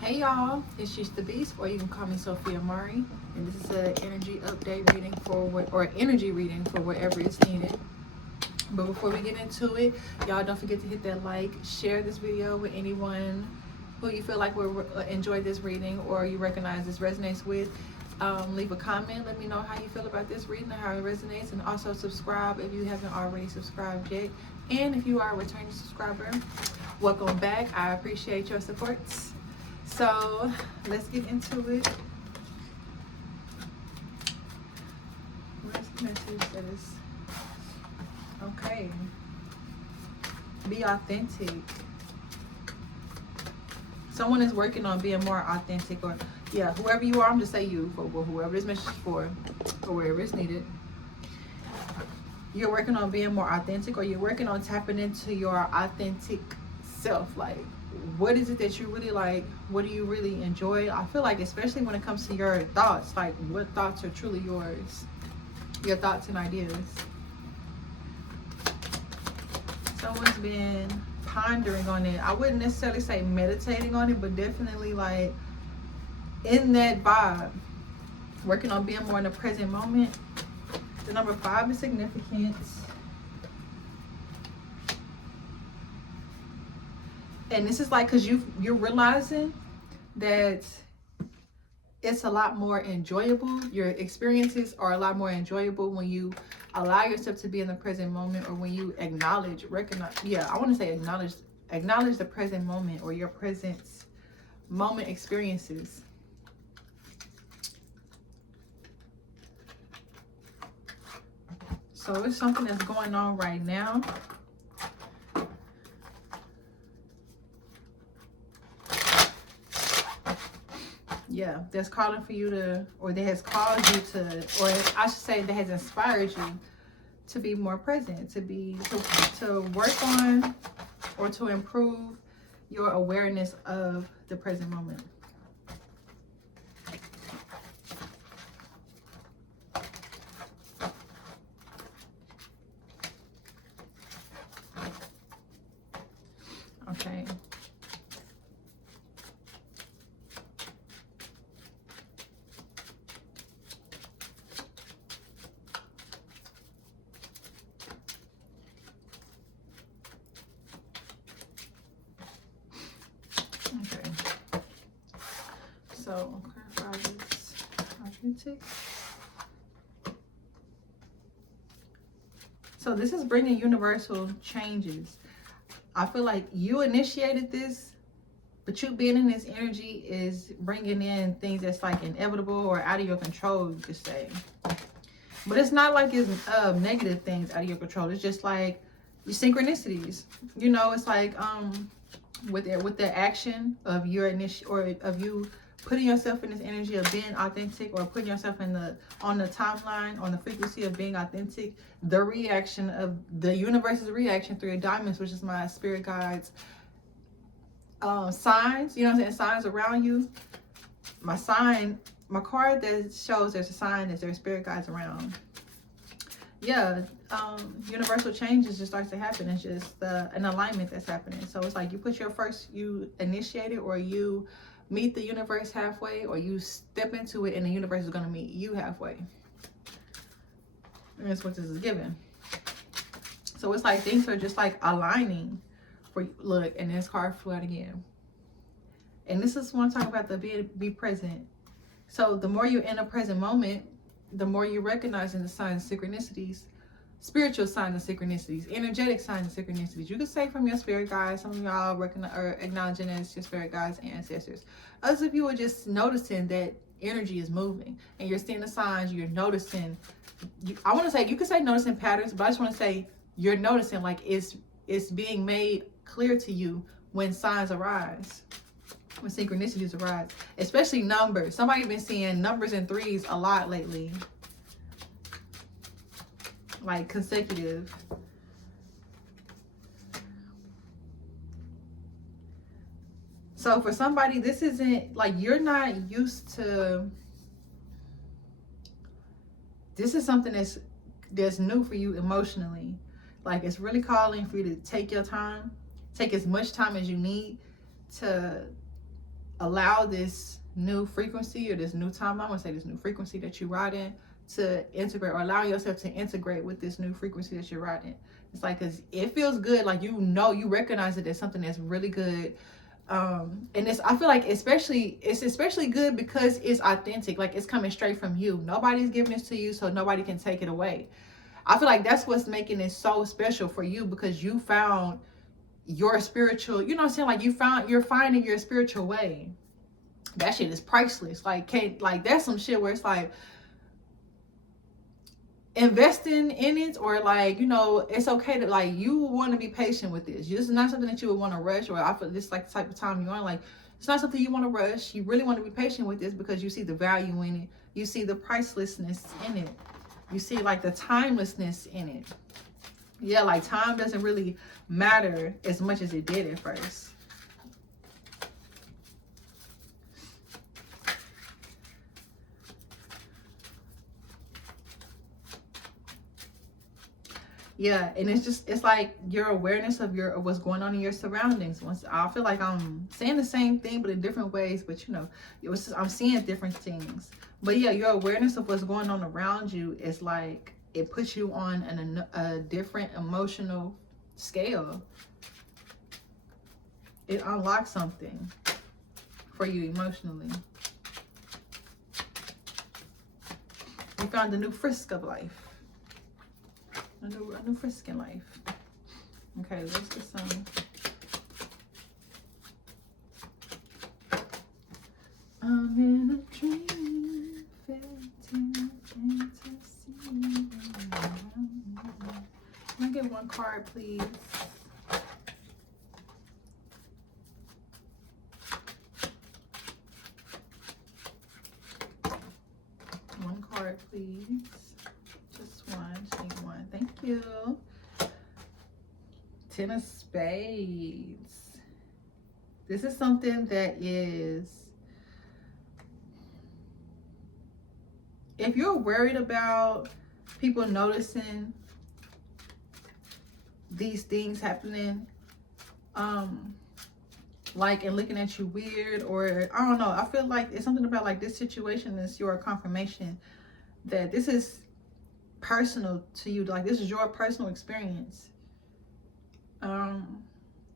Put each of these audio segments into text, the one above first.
Hey y'all, it's She's the Beast, or you can call me Sophia Murray, and this is an energy update reading for what, or energy reading for whatever is needed. But before we get into it, y'all don't forget to hit that like, share this video with anyone who you feel like will enjoy this reading or you recognize this resonates with. Leave a comment, let me know how you feel about this reading and how it resonates, and also subscribe if you haven't already subscribed yet. And if you are a returning subscriber, welcome back. I appreciate your supports. So let's get into it. Where's the message that is okay? Be authentic. Someone is working on being more authentic, or yeah, whoever you are, I'm just say you for whoever this message is for, or wherever it's needed. You're working on being more authentic, or you're working on tapping into your authentic self. Like, what is it that you really like? What do you really enjoy? I feel like, especially when it comes to your thoughts, like what thoughts are truly yours, your thoughts and ideas. Someone's been pondering on it. I wouldn't necessarily say meditating on it, but definitely like in that vibe, working on being more in the present moment. The number 5 is significance. And this is like, because you're realizing that it's a lot more enjoyable. Your experiences are a lot more enjoyable when you allow yourself to be in the present moment, or when you recognize, I want to say acknowledge the present moment, or your present moment experiences. So it's something that's going on right now. Yeah, that's calling for you to, or that has caused you to, or I should say that has inspired you to be more present, to work on or to improve your awareness of the present moment. Okay. Okay. So, clarify this authentic. So this is bringing universal changes. I feel like you initiated this, but you being in this energy is bringing in things that's like inevitable or out of your control, you could say. But it's not like it's negative things out of your control. It's just like your synchronicities. You know, it's like with the action of your of you putting yourself in this energy of being authentic, or putting yourself in on the timeline, on the frequency of being authentic, the reaction of the universe's reaction through your diamonds, which is my spirit guides, signs, you know what I'm saying, signs around you. My card that shows there's a sign that there's spirit guides around. Yeah, universal changes just starts to happen. It's just an alignment that's happening. So it's like you initiate it, or you meet the universe halfway, or you step into it and the universe is going to meet you halfway. And that's what this is giving. So it's like things are just like aligning for you. Look, and this card flew out again. And this is what I'm talking about, the be present. So the more you're in a present moment, the more you're recognizing the signs and synchronicities, spiritual signs and synchronicities, energetic signs and synchronicities. You could say from your spirit guides. Some of y'all recognize or acknowledging as your spirit guides and ancestors. Others of you are just noticing that energy is moving, and you're seeing the signs. You're noticing. I want to say, you could say noticing patterns, but I just want to say you're noticing, like it's being made clear to you when signs arise. When synchronicities arise, especially numbers. Somebody's been seeing numbers and 3s a lot lately, like consecutive. So for somebody, this isn't like, you're not used to, this is something that's new for you emotionally. Like, it's really calling for you to take your time, take as much time as you need to allow this new frequency or this new timeline, I want to say this new frequency that you ride in, to integrate, or allow yourself to integrate with this new frequency that you're riding. It's like, cause it feels good, like you recognize it as something that's really good. And it's, I feel like it's especially good because it's authentic, like it's coming straight from you. Nobody's giving this to you, so nobody can take it away. I feel like that's what's making it so special for you, because you found your spiritual, you know what I'm saying, like you're finding your spiritual way. That shit is priceless. Like, that's some shit where it's like, investing in it, or like, you know, it's okay to, like, you want to be patient with this. This is not something that you would want to rush, or I feel this like the type of time you're on, like it's not something you want to rush. You really want to be patient with this because you see the value in it, you see the pricelessness in it, you see like the timelessness in it. Yeah, like time doesn't really matter as much as it did at first. Yeah, and it's like your awareness of what's going on in your surroundings. Once I feel like I'm saying the same thing but in different ways, but you know, I'm seeing different things. But yeah, your awareness of what's going on around you is like, it puts you on a different emotional scale. It unlocks something for you emotionally. You found a new frisk of life. A new frisk in life. Okay, let's get some. I'm in a dream, fairy tale fantasy. Can I get one card, please? One card, please. Just one. Thank you. Ten of Spades. This is something that is, if you're worried about people noticing these things happening, like, and looking at you weird, or I don't know, I feel like it's something about like this situation is your confirmation that this is personal to you, like this is your personal experience.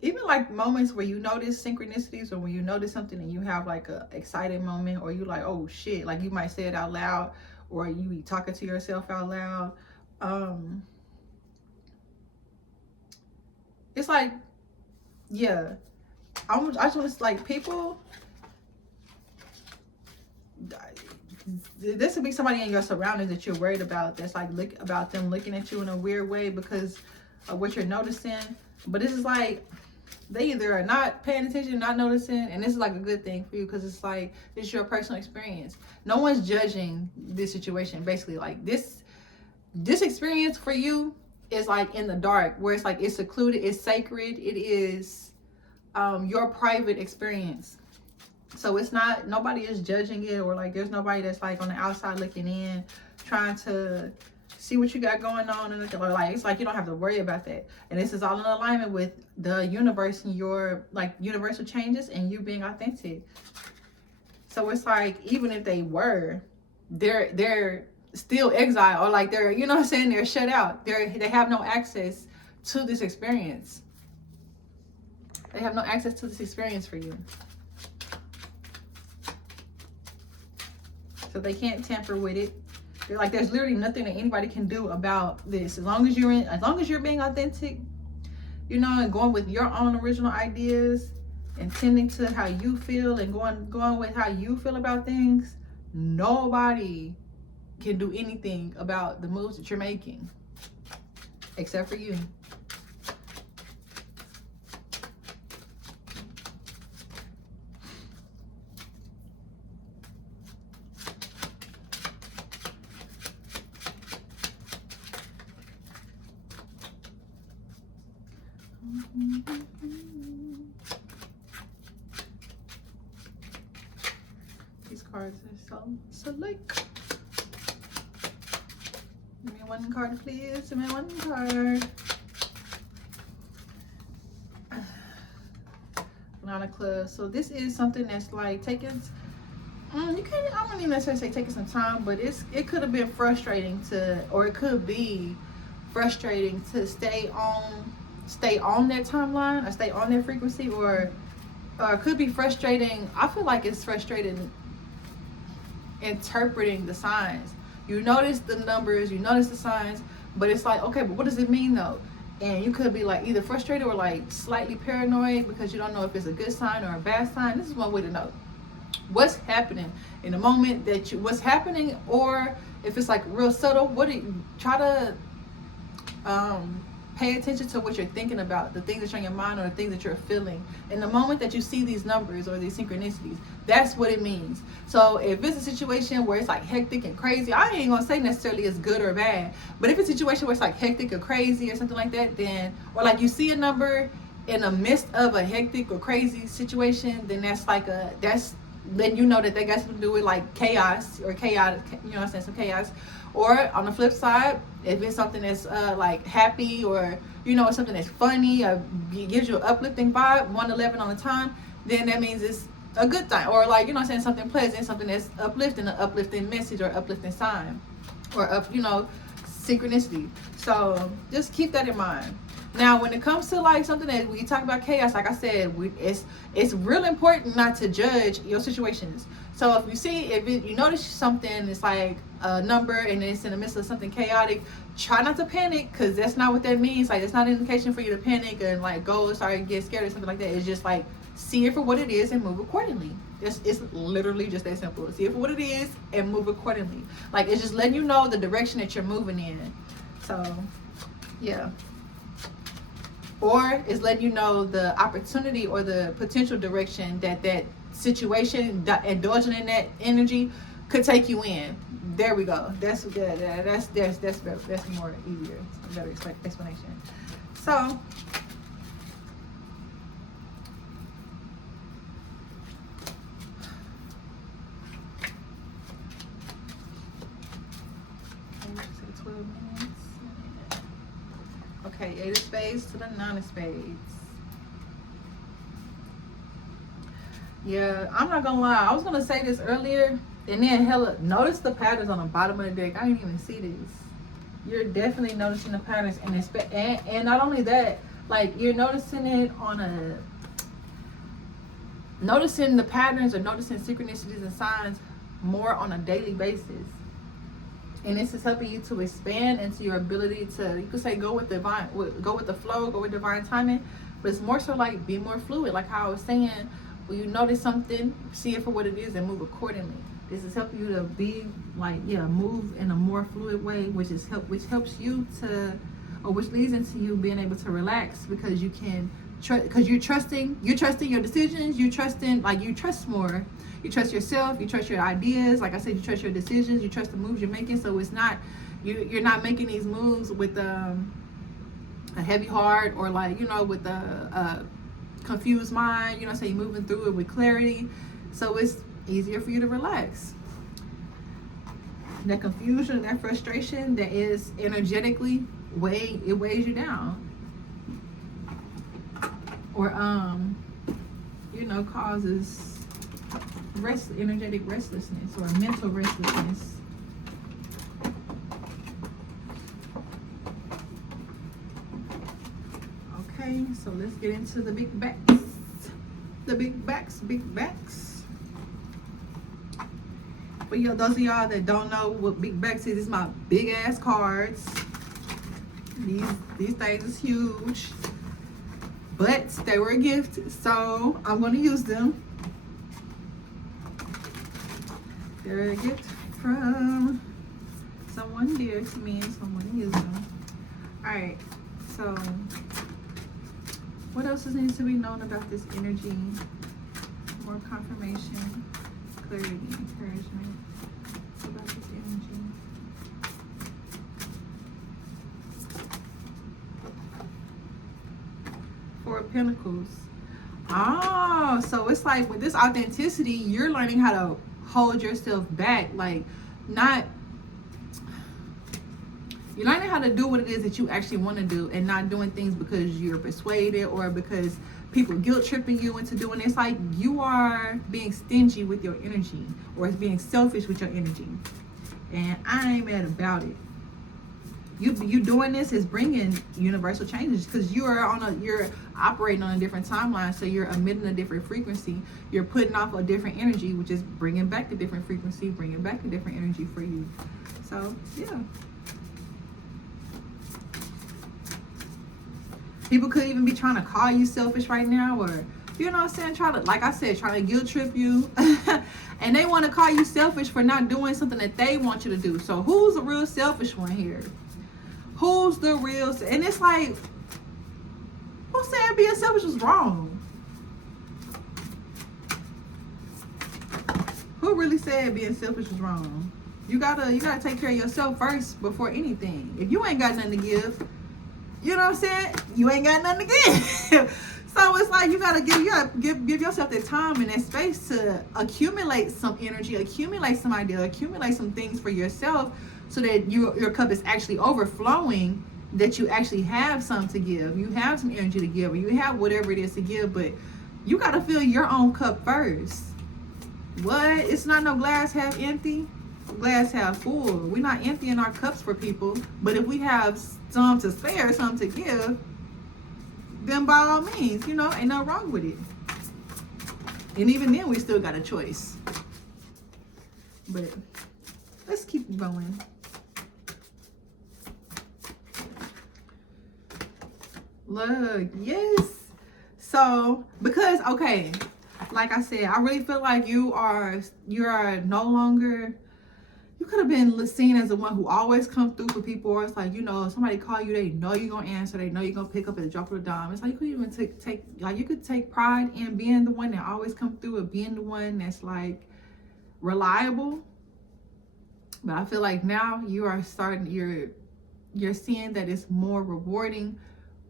Even like moments where you notice synchronicities, or when you notice something and you have like a excited moment, or you like, oh shit, like you might say it out loud, or you be talking to yourself out loud. It's like, yeah, I just want to, like, people, this would be somebody in your surroundings that you're worried about, that's like about them looking at you in a weird way because of what you're noticing. But this is like, they either are not paying attention, not noticing, and this is like a good thing for you, because it's like, this is your personal experience. No one's judging this situation. Basically, like this experience for you is like in the dark, where it's like, it's secluded, it's sacred, it is your private experience. So it's not, nobody is judging it, or like there's nobody that's like on the outside looking in, trying to see what you got going on, and like, it's like you don't have to worry about that. And this is all in alignment with the universe and your like universal changes and you being authentic. So it's like, even if they were, they're still exiled, or like they're, you know what I'm saying, they're shut out. They have no access to this experience. They have no access to this experience for you. So they can't tamper with it. They're like, there's literally nothing that anybody can do about this. As long as you're being authentic, you know, and going with your own original ideas and tending to how you feel, and going with how you feel about things, nobody can do anything about the moves that you're making except for you. These cards are so slick. Give me one card, please. Give me one card. Nine of Clubs. So this is something that's like taking, you can't, I wouldn't even necessarily say taking some time, but it could have been frustrating to, or it could be frustrating to stay on that timeline, or stay on that frequency, or it could be frustrating. I feel like it's frustrating interpreting the signs. You notice the numbers, you notice the signs, but it's like, okay, but what does it mean though? And you could be like either frustrated or like slightly paranoid because you don't know if it's a good sign or a bad sign. This is one way to know what's happening in the moment that what's happening, or if it's like real subtle. What do you try to pay attention to what you're thinking about, the things that are in your mind, or the things that you're feeling in the moment that you see these numbers or these synchronicities. That's what it means. So if it's a situation where it's like hectic and crazy, I ain't gonna say necessarily it's good or bad, but if it's a situation where it's like hectic or crazy or something like that, then, or like you see a number in the midst of a hectic or crazy situation, then that's like then you know that got something to do with like chaos or chaotic, you know what I'm saying, some chaos. Or on the flip side, if it's something that's like happy, or you know, something that's funny, or gives you an uplifting vibe, 111 on the time, then that means it's a good thing. Or like, you know what I'm saying, something pleasant, something that's uplifting, an uplifting message or uplifting sign, or you know, synchronicity. So just keep that in mind. Now, when it comes to like something that we talk about chaos, like I said, it's real important not to judge your situations. So if you notice something, it's like a number and it's in the midst of something chaotic, try not to panic, because that's not what that means. Like, it's not an indication for you to panic and like go start and get scared or something like that. It's just like, see it for what it is and move accordingly. It's literally just that simple. See it for what it is and move accordingly. Like, it's just letting you know the direction that you're moving in. So yeah. Or it's letting you know the opportunity or the potential direction that situation, indulging in that energy, could take you in. There we go. That's more easier, better explanation. So okay, 8 of spades to the 9 of spades. Yeah, I'm not gonna lie. I was gonna say this earlier, and then notice the patterns on the bottom of the deck. I didn't even see these. You're definitely noticing the patterns, and not only that, like, you're noticing it noticing the patterns or noticing synchronicities and signs more on a daily basis. And this is helping you to expand into your ability to, you could say, go with the flow, go with divine timing. But it's more so like be more fluid, like how I was saying. When you notice something, see it for what it is and move accordingly. This is helping you to be like, move in a more fluid way, which helps you to, or which leads into you being able to relax, because you can because you're trusting your decisions, you trust more. You trust yourself, you trust your ideas. Like I said, you trust your decisions, you trust the moves you're making. So it's not, you're not making these moves with a heavy heart, or like, with a confused mind. You know, so you're moving through it with clarity. So it's easier for you to relax. That confusion, that frustration that is energetically weighs you down. Or causes energetic restlessness or mental restlessness. Okay, so let's get into the big backs. The big backs. But those of y'all that don't know what big backs is my big ass cards. These things is huge, but they were a gift, so I'm going to use them. They're a gift from someone dear to me, and someone to use them. Alright, so what else needs to be known about this energy? More confirmation, clarity, encouragement about this energy. Four of Pentacles. Oh, so it's like with this authenticity, you're learning how to hold yourself back. Like, you're learning how to do what it is that you actually want to do, and not doing things because you're persuaded or because people guilt tripping you into doing it. It's like you are being stingy with your energy, or it's being selfish with your energy. And I ain't mad about it. You doing this is bringing universal changes, because you're operating on a different timeline, so you're emitting a different frequency. You're putting off a different energy, which is bringing back a different frequency, bringing back a different energy for you. So yeah, people could even be trying to call you selfish right now, or you know what I'm saying, trying to guilt trip you. And they want to call you selfish for not doing something that they want you to do. So who's the real selfish one here? Who's the real? And it's like, who said being selfish was wrong? Who really said being selfish was wrong? You gotta take care of yourself first before anything. If you ain't got nothing to give, you know what I'm saying, you ain't got nothing to give. So it's like you gotta give yourself that time and that space to accumulate some energy, accumulate some idea, accumulate some things for yourself, so that your cup is actually overflowing, that you actually have some to give. You have some energy to give, or you have whatever it is to give, but you gotta fill your own cup first. What? It's not no glass half empty, glass half full. We're not emptying our cups for people, but if we have some to spare, some to give, then by all means, you know, ain't nothing wrong with it. And even then, we still got a choice. But let's keep going. Look, yes. So, because, okay, like I said, I really feel like you are no longer, you could have been seen as the one who always comes through for people. Or it's like, you know, somebody call you, they know you're gonna answer, they know you're gonna pick up at the drop of a dime. It's like you could even you could take pride in being the one that always comes through, or being the one that's like reliable. But I feel like now you are you're seeing that it's more rewarding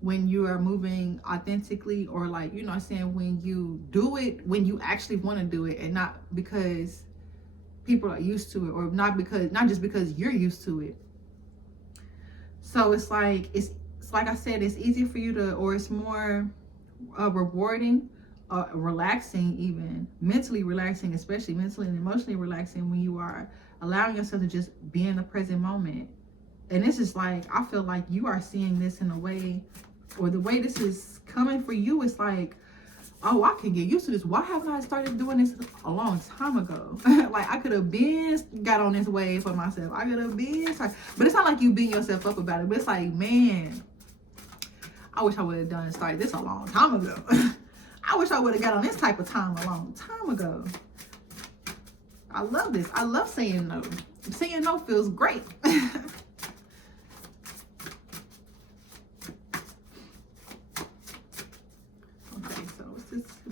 when you are moving authentically, or like, you know what I'm saying, when you do it, when you actually want to do it, and not because people are used to it, or not just because you're used to it. So it's like I said, it's easier for you to, or it's more rewarding, relaxing, even mentally relaxing, especially mentally and emotionally relaxing, when you are allowing yourself to just be in the present moment. And this is like, I feel like you are seeing this in a way, or the way this is coming for you is like, oh, I can get used to this. Why haven't I started doing this a long time ago? Like, I could have got on this wave for myself. I could have but it's not like you beating yourself up about it. But it's like, man, I wish I would have started this a long time ago. I wish I would have got on this type of time a long time ago. I love this. I love saying no. Saying no feels great.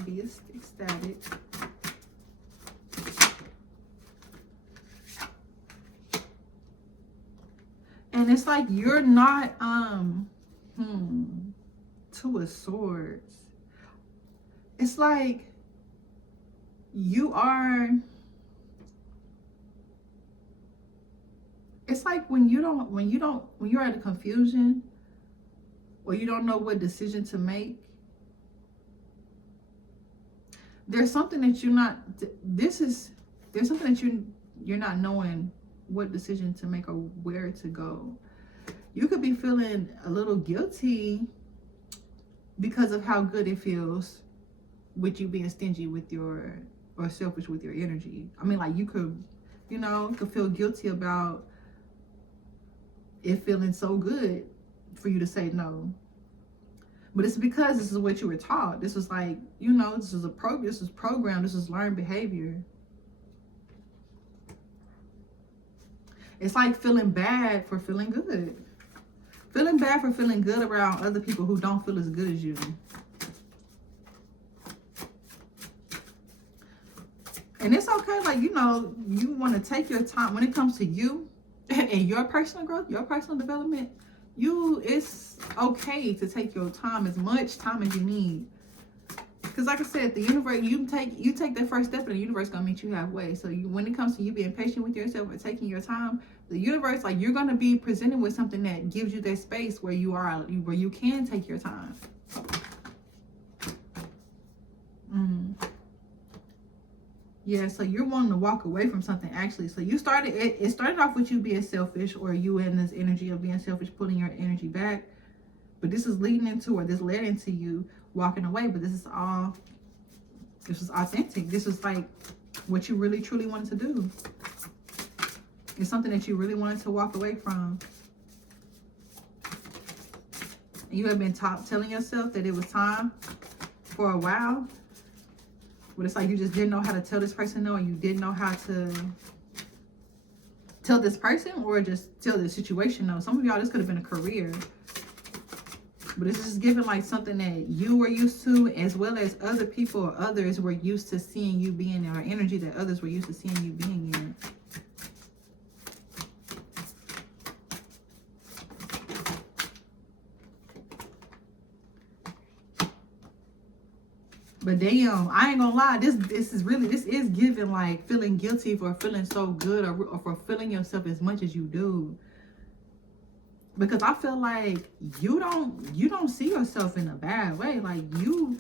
Be ecstatic. And it's like you're not Two of Swords. It's like you are, it's like when you're at a confusion, or you don't know what decision to make, there's something that you're not knowing what decision to make or where to go. You could be feeling a little guilty because of how good it feels with you being stingy with or selfish with your energy. I mean, like, you could feel guilty about it feeling so good for you to say no. But it's because this is what you were taught. This was like, this is programmed, this is learned behavior. It's like feeling bad for feeling good. Feeling bad for feeling good around other people who don't feel as good as you. And it's okay, like, you want to take your time when it comes to you and your personal growth, your personal development. It's okay to take your time, as much time as you need. Because like I said, the universe, you take that first step, and the universe gonna meet you halfway. So when it comes to you being patient with yourself and taking your time, the universe, like, you're gonna be presented with something that gives you that space where you can take your time. Yeah, so you're wanting to walk away from something actually. So you started, it started off with you being selfish, or you in this energy of being selfish, pulling your energy back. But this is leading into, or this led into you walking away. But this is authentic. This is like what you really truly wanted to do. It's something that you really wanted to walk away from. You have been telling yourself that it was time for a while. But it's like you just didn't know how to tell this person no, and you didn't know how to tell this person, or just tell the situation no. Some of y'all, this could have been a career. But it's just giving like something that you were used to, as well as other people or others were used to seeing you being in, or energy that others were used to seeing you being in. But damn, I ain't gonna lie, this is giving like feeling guilty for feeling so good, or for feeling yourself as much as you do. Because I feel like you don't see yourself in a bad way. Like you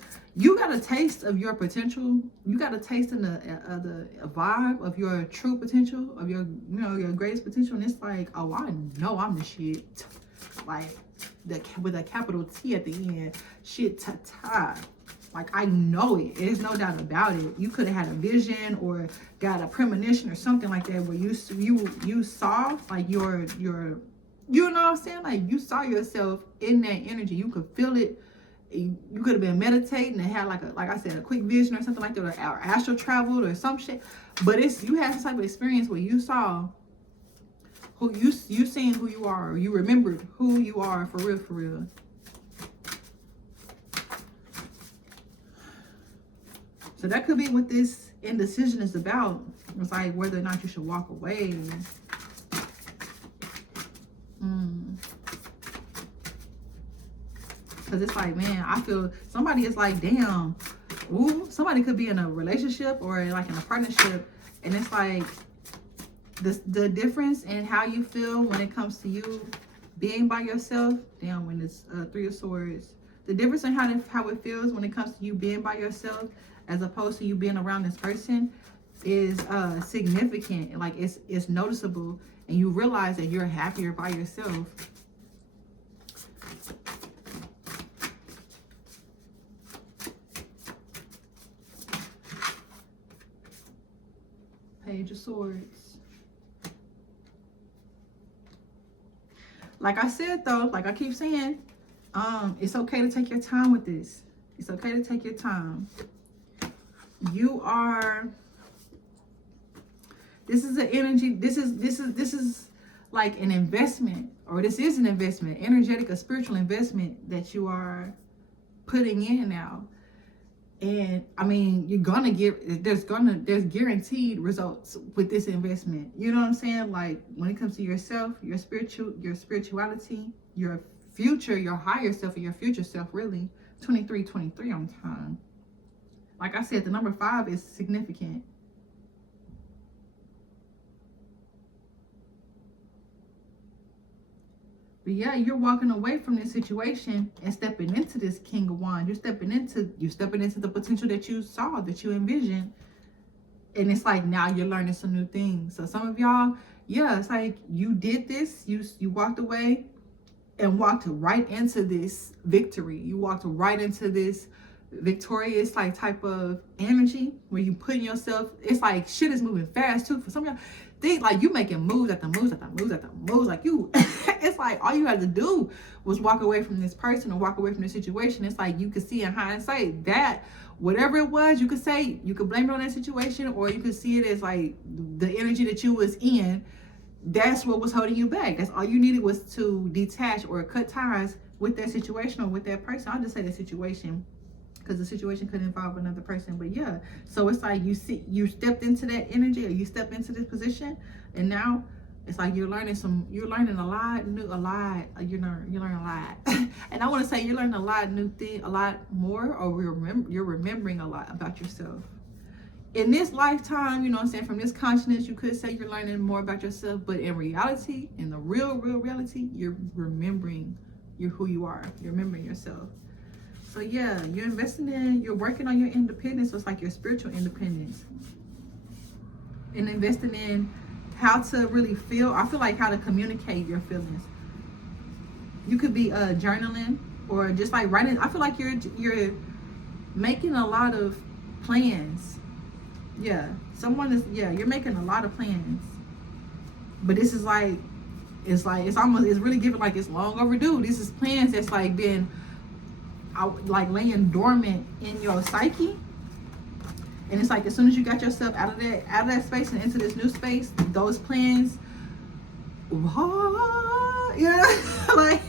got a taste of your potential. You got a taste in the vibe of your true potential, of your your greatest potential. And it's like, oh, I know I'm the shit. Like with a capital T at the end. Shit ta. Like, I know it. There's no doubt about it. You could have had a vision or got a premonition or something like that, where you saw like your you know what I'm saying? Like, you saw yourself in that energy. You could feel it. You could have been meditating and had like I said, a quick vision or something like that, or astral traveled or some shit. But you had some type of experience where you saw who you seen who you are, or you remembered who you are for real. So that could be what this indecision is about. It's like whether or not you should walk away. Because it's like, man, I feel somebody is like, damn, ooh, somebody could be in a relationship or like in a partnership. And it's like the difference in how you feel when it comes to you being by yourself. Damn, when it's Three of Swords. The difference in how it feels when it comes to you being by yourself, as opposed to you being around this person, is significant. Like it's noticeable, and you realize that you're happier by yourself. Page of Swords. Like I said though, like I keep saying, it's okay to take your time with this. It's okay to take your time. This is an energy, this is like an investment, or this is an investment, energetic or spiritual investment that you are putting in now. And I mean, you're gonna get, there's guaranteed results with this investment. You know what I'm saying? Like when it comes to yourself, your spirituality, your future, your higher self, and your future self, really. 23 on time. Like I said, the number 5 is significant. But yeah, you're walking away from this situation and stepping into this King of Wands. You're stepping into the potential that you saw, that you envisioned. And it's like now you're learning some new things. So some of y'all, yeah, it's like you did this, you walked away and walked right into this victory. You walked right into this victorious like type of energy where you putting yourself, it's like shit is moving fast too. For some of y'all, think like you making moves after moves after moves after moves, like you it's like all you had to do was walk away from this person or walk away from the situation. It's like you could see in hindsight that whatever it was, you could say, you could blame it on that situation, or you could see it as like the energy that you was in. That's what was holding you back. That's all you needed, was to detach or cut ties with that situation or with that person. I'll just say the situation, because the situation could involve another person. But yeah, so it's like you stepped into that energy, or you stepped into this position, and now it's like you're learning a lot new, you're learning a lot. And I want to say you're learning a lot more, or you're remembering a lot about yourself. In this lifetime, you know what I'm saying, from this consciousness, you could say you're learning more about yourself, but in reality, in the real reality, you're remembering who you are. You're remembering yourself. So yeah, you're working on your independence. So it's like your spiritual independence. And investing in how to really feel. I feel like how to communicate your feelings. You could be journaling or just like writing. I feel like you're making a lot of plans. Yeah. You're making a lot of plans. But this is like it's really giving like it's long overdue. This is plans that's like been out, like laying dormant in your psyche. And it's like as soon as you got yourself out of that space and into this new space, those plans, like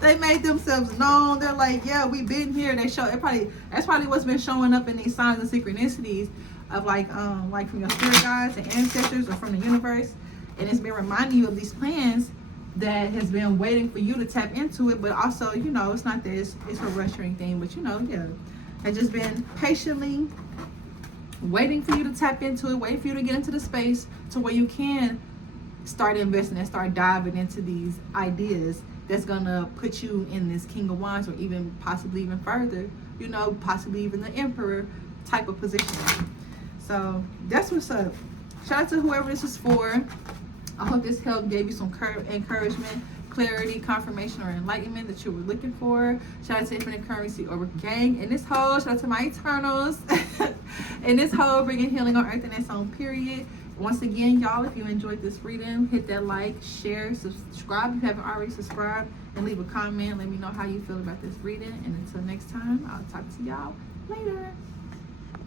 they made themselves known. They're like, yeah, we've been here. That's probably what's been showing up in these signs and synchronicities of like from your spirit guides and ancestors or from the universe. And it's been reminding you of these plans that has been waiting for you to tap into it. But also, it's not that it's a rush or anything, but has just been patiently waiting for you to tap into it, waiting for you to get into the space to where you can start investing and start diving into these ideas that's gonna put you in this King of Wands or even possibly even further, possibly even the Emperor type of position. So that's what's up. Shout out to whoever this is for. I hope this help gave you some encouragement, clarity, confirmation, or enlightenment that you were looking for. Shout out to Infinite Currency Over Gang. And this whole, shout out to my Eternals. And this whole bringing healing on earth in its own period. Once again, y'all, if you enjoyed this reading, hit that like, share, subscribe if you haven't already subscribed, and leave a comment. Let me know how you feel about this reading. And until next time, I'll talk to y'all later.